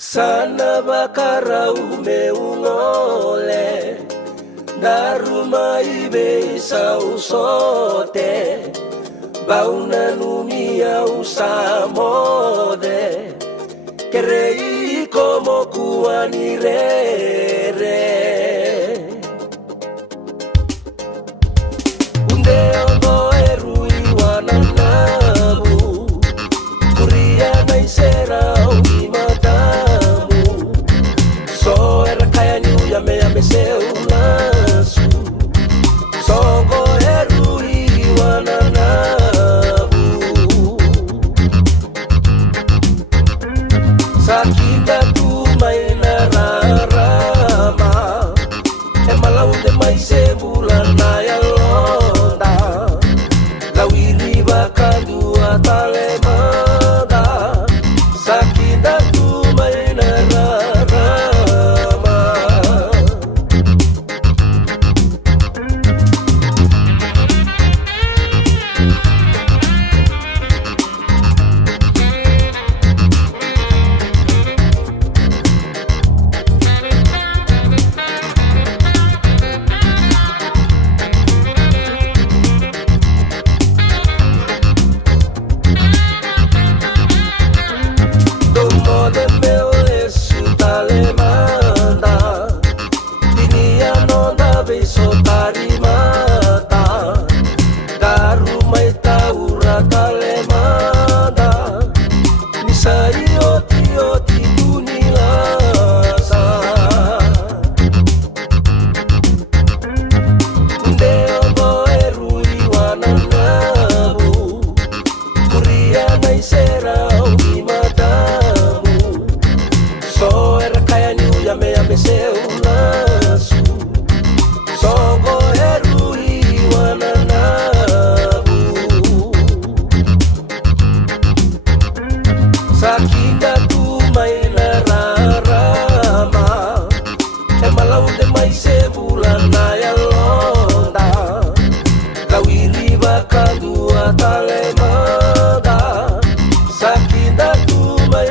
Sana bakarau meungole Daruma ibe sausote Bauna numia usamode Kerei como kuanirere Unde ongo erui wananabu Kuria naisera seu laço, songo erui wananabu. Sakinda tu mai nararama, malau de mai sebulan na yalonda, lawiri bakandu atalemada. Sakinda tu mai seu laço, songo erui wananabu. Sakinda tu mai nararama, malau de mai sebulan na yalonda, lawiri bakandu atalemada. Sakinda tu mai